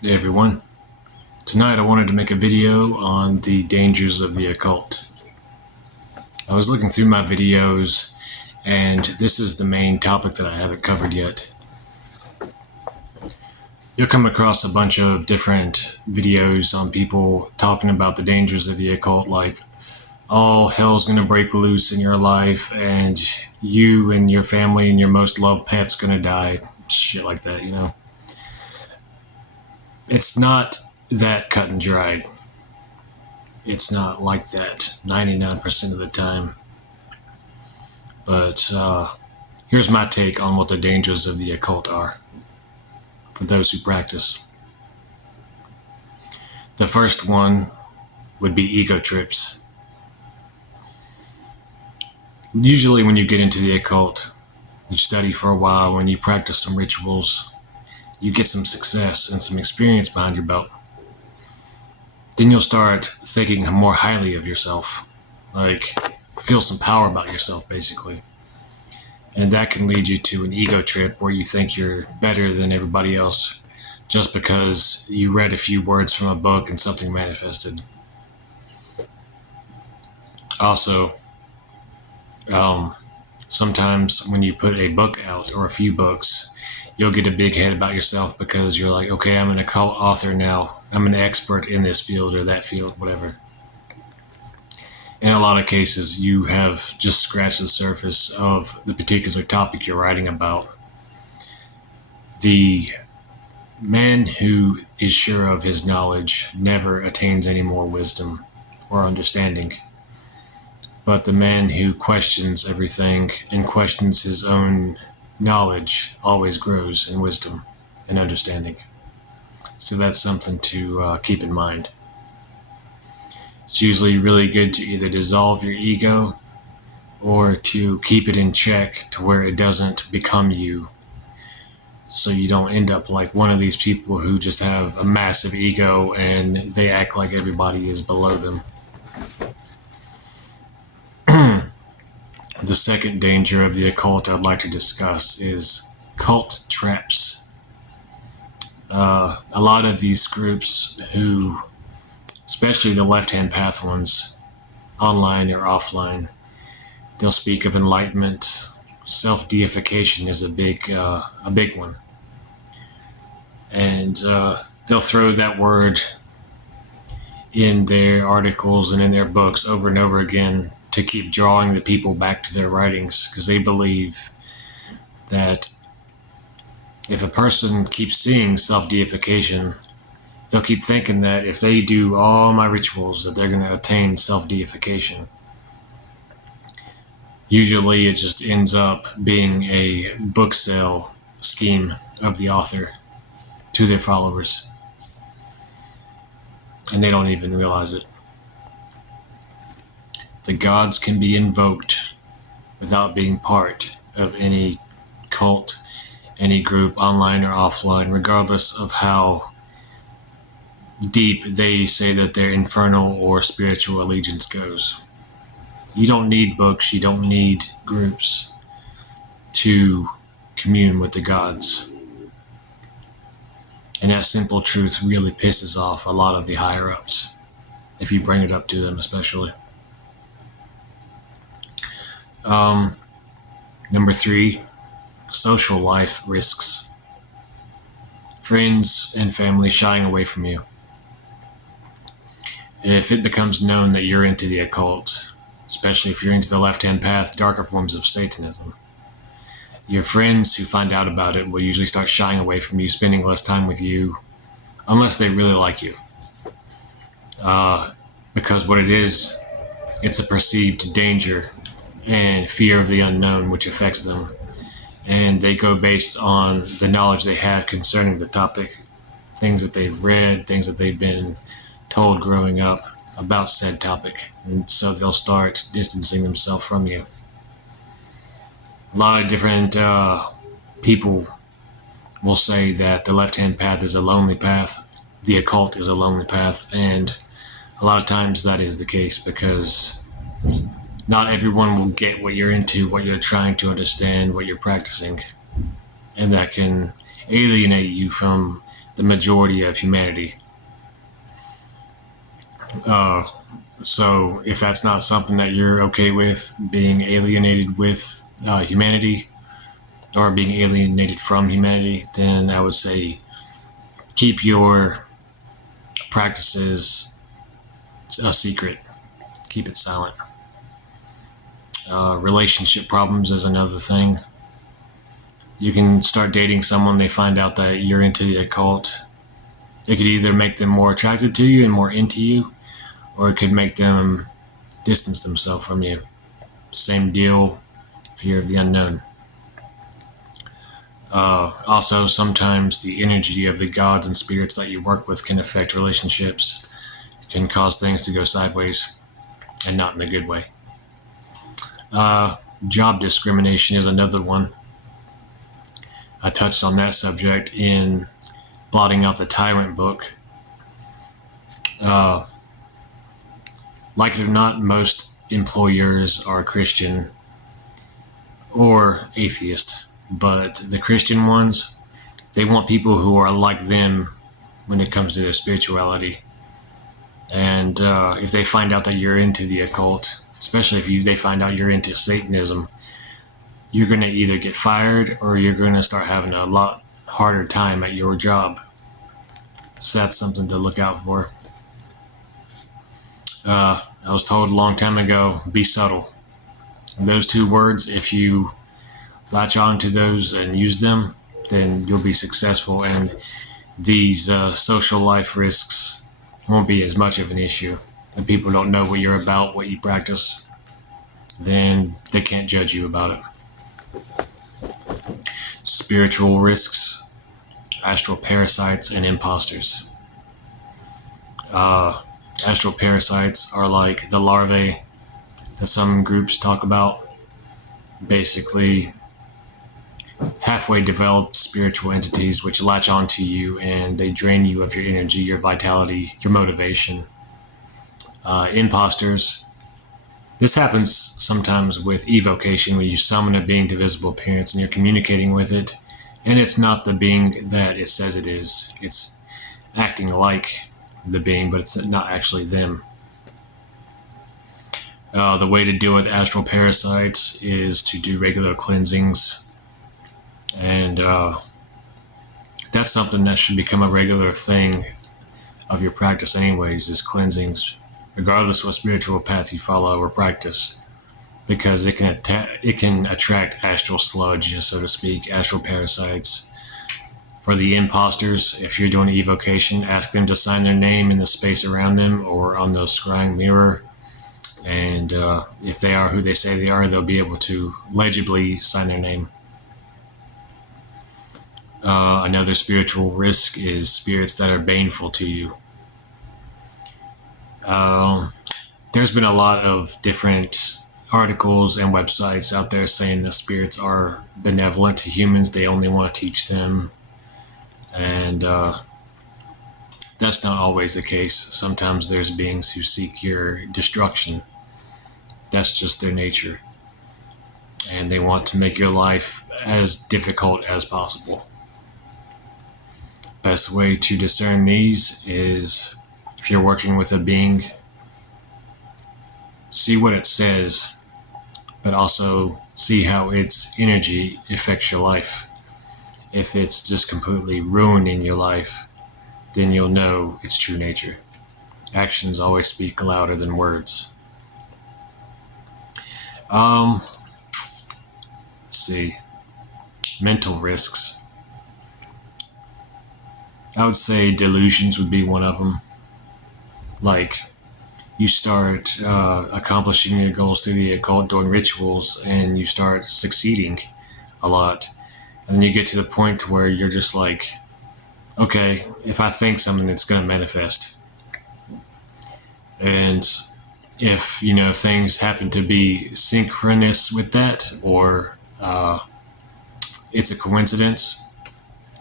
Hey everyone. Tonight I wanted to make a video on the dangers of the occult. I was looking through my videos and this is the main topic that I haven't covered yet. You'll come across a bunch of different videos on people talking about the dangers of the occult, like all hell's gonna break loose in your life and you and your family and your most loved pet's gonna die. Shit like that, you know. It's not that cut and dried. It's not like that 99% of the time. But here's my take on what the dangers of the occult are for those who practice. The first one would be ego trips. Usually when you get into the occult, you study for a while, when you practice some rituals, you get some success and some experience behind your belt. Then you'll start thinking more highly of yourself, like feel some power about yourself basically. And that can lead you to an ego trip where you think you're better than everybody else just because you read a few words from a book and something manifested. Also, sometimes when you put a book out or a few books, you'll get a big head about yourself because you're like, okay, I'm an occult author now. I'm an expert in this field or that field, whatever. In a lot of cases, you have just scratched the surface of the particular topic you're writing about. The man who is sure of his knowledge never attains any more wisdom or understanding. But the man who questions everything and questions his own knowledge always grows in wisdom and understanding. So that's something to keep in mind. It's usually really good to either dissolve your ego or to keep it in check to where it doesn't become you, so you don't end up like one of these people who just have a massive ego and they act like everybody is below them. The second danger of the occult I'd like to discuss is cult traps. A lot of these groups who, especially the left-hand path ones, online or offline, they'll speak of enlightenment. Self-deification is a big one. And they'll throw that word in their articles and in their books over and over again to keep drawing the people back to their writings, because they believe that if a person keeps seeing self-deification, they'll keep thinking that if they do all my rituals that they're going to attain self-deification. Usually it just ends up being a book sale scheme of the author to their followers, and they don't even realize it. The gods can be invoked without being part of any cult, any group, online or offline, regardless of how deep they say that their infernal or spiritual allegiance goes. You don't need books, you don't need groups to commune with the gods. And that simple truth really pisses off a lot of the higher ups, if you bring it up to them especially. Number 3, social life risks. Friends and family shying away from you. If it becomes known that you're into the occult, especially if you're into the left-hand path, darker forms of Satanism, your friends who find out about it will usually start shying away from you, spending less time with you, unless they really like you. Because what it is, it's a perceived danger and fear of the unknown which affects them. And they go based on the knowledge they have concerning the topic, things that they've read, things that they've been told growing up about said topic. And so they'll start distancing themselves from you. A lot of different people will say that the left-hand path is a lonely path, the occult is a lonely path, and a lot of times that is the case because not everyone will get what you're into, what you're trying to understand, what you're practicing, and that can alienate you from the majority of humanity. So if that's not something that you're okay with, being alienated with humanity, or being alienated from humanity, then I would say keep your practices a secret. Keep it silent. Relationship problems is another thing. You can start dating someone, they find out that you're into the occult. It could either make them more attracted to you and more into you, or it could make them distance themselves from you. Same deal, fear of the unknown. Also, sometimes the energy of the gods and spirits that you work with can affect relationships, can cause things to go sideways, and not in a good way. Job discrimination is another one. I touched on that subject in Blotting Out the Tyrant book. Like it or not, most employers are Christian or atheist, but the Christian ones, they want people who are like them when it comes to their spirituality. And if they find out that you're into the occult, especially if they find out you're into Satanism, you're going to either get fired or you're going to start having a lot harder time at your job. So that's something to look out for. I was told a long time ago, be subtle. And those two words, if you latch on to those and use them, then you'll be successful, and these social life risks won't be as much of an issue. And people don't know what you're about, what you practice, then they can't judge you about it. Spiritual risks, astral parasites, and imposters. Astral parasites are like the larvae that some groups talk about. Basically, halfway developed spiritual entities which latch onto you and they drain you of your energy, your vitality, your motivation. Imposters. This happens sometimes with evocation, when you summon a being to visible appearance and you're communicating with it, and it's not the being that it says it is. It's acting like the being, but it's not actually them. The way to deal with astral parasites is to do regular cleansings, and that's something that should become a regular thing of your practice anyways, is cleansings, regardless of what spiritual path you follow or practice, because it can attract astral sludge, so to speak, astral parasites. For the imposters, if you're doing an evocation, ask them to sign their name in the space around them or on the scrying mirror. And if they are who they say they are, they'll be able to legibly sign their name. Another spiritual risk is spirits that are baneful to you. There's been a lot of different articles and websites out there saying the spirits are benevolent to humans. They only want to teach them. And that's not always the case. Sometimes there's beings who seek your destruction. That's just their nature. And they want to make your life as difficult as possible. Best way to discern these is, if you're working with a being, see what it says, but also see how its energy affects your life. If it's just completely ruining your life, then you'll know its true nature. Actions always speak louder than words. Let's see. Mental risks. I would say delusions would be one of them. Like, you start accomplishing your goals through the occult, doing rituals, and you start succeeding a lot. And then you get to the point where you're just like, okay, if I think something, it's going to manifest. And if, things happen to be synchronous with that, or it's a coincidence,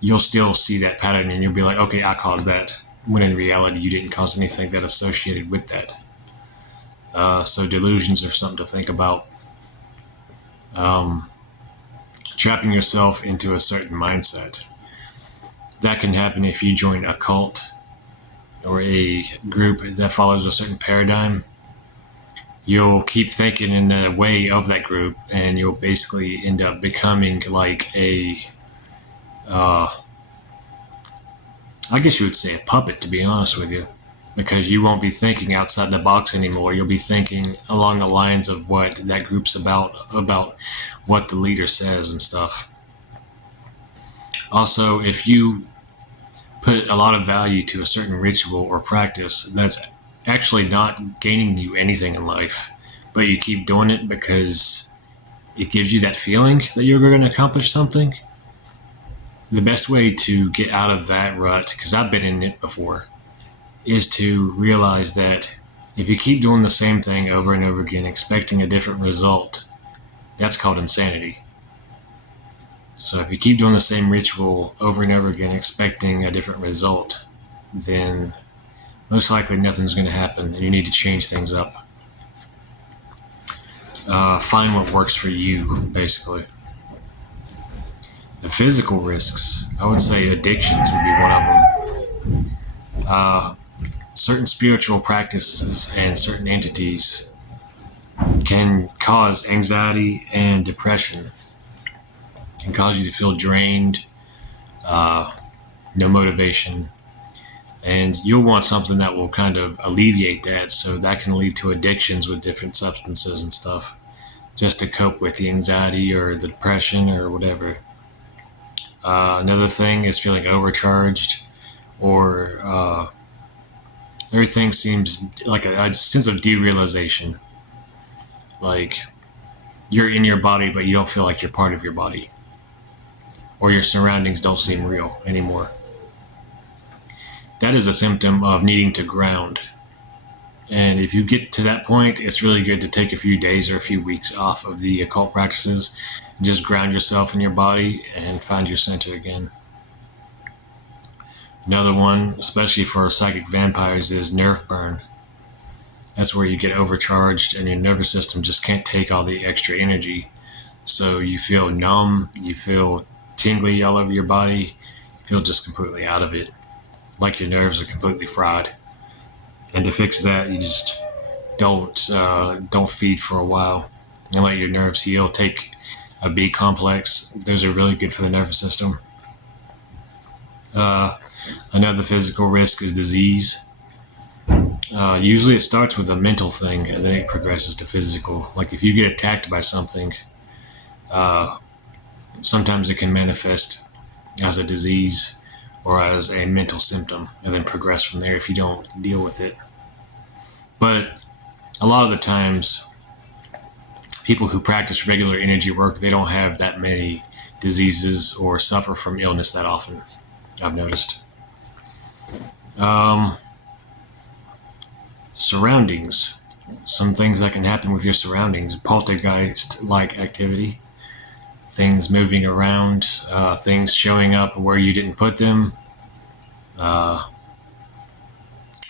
you'll still see that pattern and you'll be like, okay, I caused that. When in reality, you didn't cause anything that associated with that. So delusions are something to think about. Trapping yourself into a certain mindset. That can happen if you join a cult or a group that follows a certain paradigm. You'll keep thinking in the way of that group, and you'll basically end up becoming like I guess you would say a puppet, to be honest with you, because you won't be thinking outside the box anymore. You'll be thinking along the lines of what that group's about what the leader says and stuff. Also, if you put a lot of value to a certain ritual or practice that's actually not gaining you anything in life, but you keep doing it because it gives you that feeling that you're going to accomplish something, the best way to get out of that rut, because I've been in it before, is to realize that if you keep doing the same thing over and over again, expecting a different result, that's called insanity. So if you keep doing the same ritual over and over again, expecting a different result, then most likely nothing's going to happen, and you need to change things up. Find what works for you, basically. The physical risks, I would say addictions would be one of them. Certain spiritual practices and certain entities can cause anxiety and depression, can cause you to feel drained, no motivation, and you'll want something that will kind of alleviate that, so that can lead to addictions with different substances and stuff, just to cope with the anxiety or the depression or whatever. Another thing is feeling overcharged, or everything seems like a sense of derealization. Like you're in your body, but you don't feel like you're part of your body, or your surroundings don't seem real anymore. That is a symptom of needing to ground. And if you get to that point, it's really good to take a few days or a few weeks off of the occult practices and just ground yourself in your body and find your center again. Another one, especially for psychic vampires, is nerve burn. That's where you get overcharged and your nervous system just can't take all the extra energy. So you feel numb, you feel tingly all over your body, you feel just completely out of it, like your nerves are completely fried. And to fix that, you just don't feed for a while and let your nerves heal. Take a B complex; those are really good for the nervous system. Another physical risk is disease. Usually, it starts with a mental thing, and then it progresses to physical. Like if you get attacked by something, sometimes it can manifest as a disease or as a mental symptom, and then progress from there if you don't deal with it. But a lot of the times, people who practice regular energy work, they don't have that many diseases or suffer from illness that often, I've noticed. Surroundings. Some things that can happen with your surroundings. Poltergeist-like activity. Things moving around, things showing up where you didn't put them.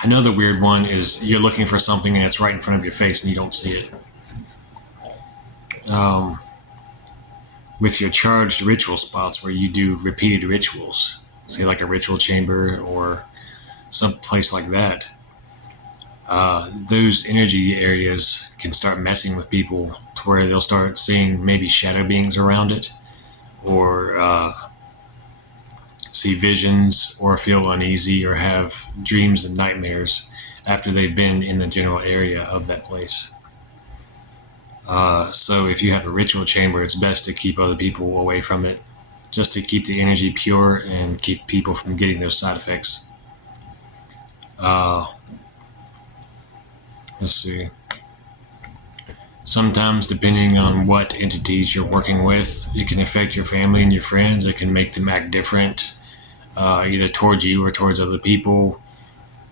Another weird one is you're looking for something and it's right in front of your face and you don't see it. With your charged ritual spots where you do repeated rituals, say like a ritual chamber or some place like that, those energy areas can start messing with people to where they'll start seeing maybe shadow beings around it, or see visions, or feel uneasy, or have dreams and nightmares after they've been in the general area of that place. So if you have a ritual chamber, it's best to keep other people away from it, just to keep the energy pure and keep people from getting those side effects. Let's see. Sometimes, depending on what entities you're working with, it can affect your family and your friends. It can make them act different, either towards you or towards other people.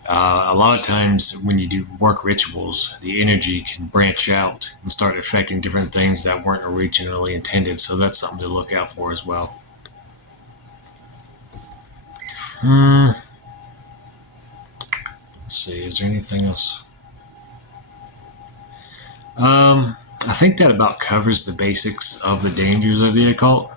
A lot of times when you do work rituals, the energy can branch out and start affecting different things that weren't originally intended. So that's something to look out for as well. Let's see, is there anything else? I think that about covers the basics of the dangers of the occult.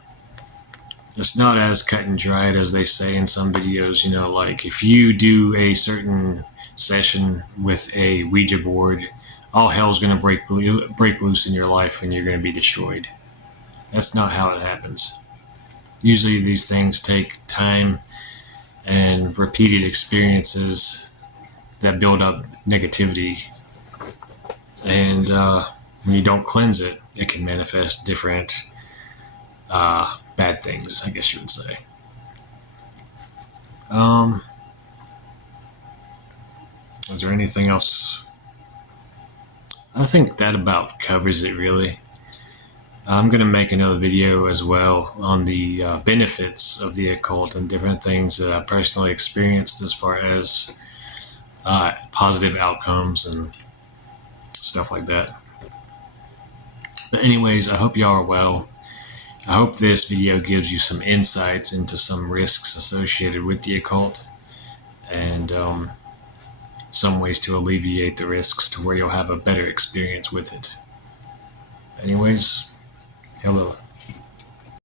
It's not as cut and dried as they say in some videos. Like if you do a certain session with a Ouija board, all hell's going to break loose in your life and you're going to be destroyed. That's not how it happens. Usually these things take time and repeated experiences that build up negativity. And when you don't cleanse it, it can manifest different bad things, I guess you would say. Is there anything else? I think that about covers it, really. I'm going to make another video as well on the benefits of the occult and different things that I personally experienced as far as positive outcomes and stuff like that. But anyways, I hope y'all are well. I hope this video gives you some insights into some risks associated with the occult and some ways to alleviate the risks to where you'll have a better experience with it. Anyways, hello.